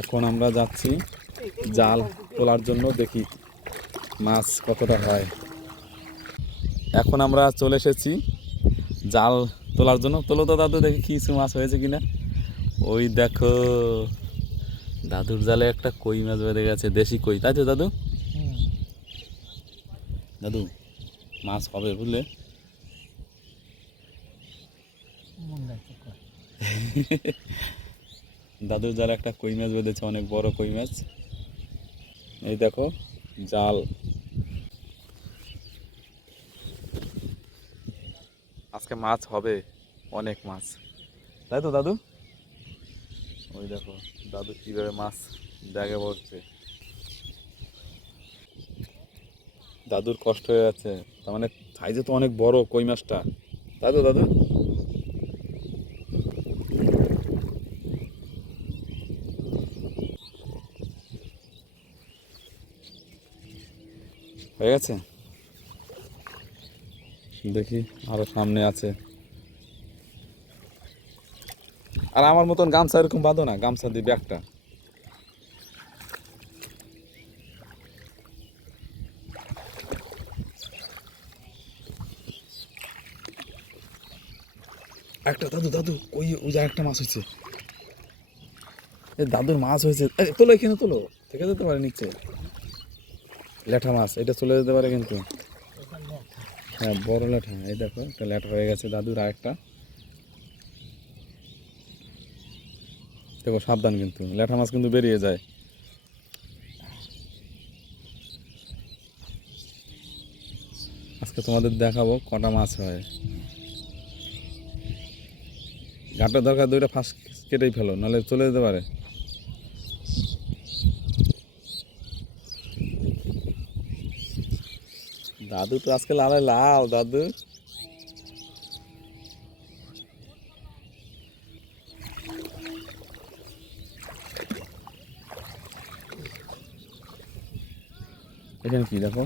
এখন আমরা যাচ্ছি জাল তোলার জন্য, দেখি মাছ কতটা হয়। এখন আমরা চলে এসেছি জাল তোলার জন্য। তোলো তো দাদু, দেখি কিছু মাছ হয়েছে কিনা। ওই দেখো দাদুর জালে একটা কই মাছ বেঁধে গেছে, দেশি কই, তাই তো দাদু? দাদু মাছ হবে বুঝলে। দাদুর জালে একটা কই মাছ বেঁধেছে, অনেক বড় কই মাছ। এই দেখো জাল, আজকে মাছ হবে, অনেক মাছ, তাই তো দাদু? ওই দেখো দাদু কীভাবে মাছ ব্যাগে ভরছে। দাদুর কষ্ট হয়ে যাচ্ছে, তার মানে সাইজে তো অনেক বড় কই মাছটা, তাই তো দাদু? হয়ে গেছে, দেখি আরো সামনে আছে। আর আমার মতন গামছা এরকম বাঁধো না, গামছা দিয়ে ব্যাগটা। একটা দাদু, দাদু ওই ওই যে একটা মাছ হয়েছে, এই দাদুর মাছ হয়েছে। তোলো এখানে, তোলো, থেকে যেতে পারে নিচে। ল্যাঠা মাছ, এটা চলে যেতে পারে কিন্তু। হ্যাঁ বড় ল্যাঠা, এই দেখো একটা ল্যাঠা হয়ে গেছে দাদুর, আর একটা। দেখো সাবধান, কিন্তু ল্যাঠা মাছ কিন্তু বেরিয়ে যায়। আজকে তোমাদের দেখাবো কটা মাছ হয়। ঘাটের দরকার দুইটা ফাঁস কেটেই ফেলো, নাহলে চলে যেতে পারে। দাদু তো আজকে লালে লাল দাদু। এখানে কি দেখো,